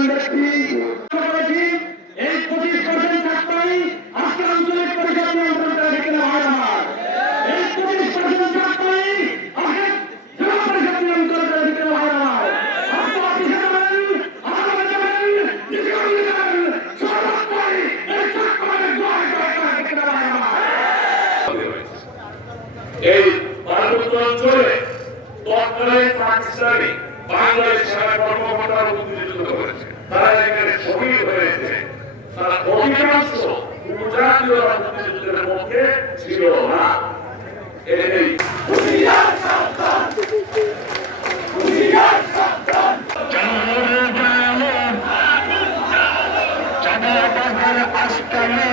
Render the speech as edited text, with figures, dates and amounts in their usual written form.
মূল্যবান ব্যক্তি এই 25% থাকতেই আজকে আঞ্চলিক পরিষদ নিয়ন্ত্রণ করে রেখে দেওয়া হয় আমার এই 25% থাকতেই আজকে জেলা পরিষদ নিয়ন্ত্রণ করে রেখে দেওয়া হয় আমার আজকে অফিসে যাবেন আদালতে যাবেন ডিসিশনে যাবেন সর্বত্রই এই চক্রের জয় জয় করে রেখে দেওয়া হয় আমার এই পার্বত্য অঞ্চলে তৎকালীন পাকিস্তানি বাংলাদেশ সেনা কর্মকর্তারা প্রতিনিধিত্ব করেছে, তারা এখানে শহীদ হয়েছে, তারা অধিকাংশ উপজাতীয় রাজনীতির মধ্যে ছিল না। এই জনগণের আস্থানে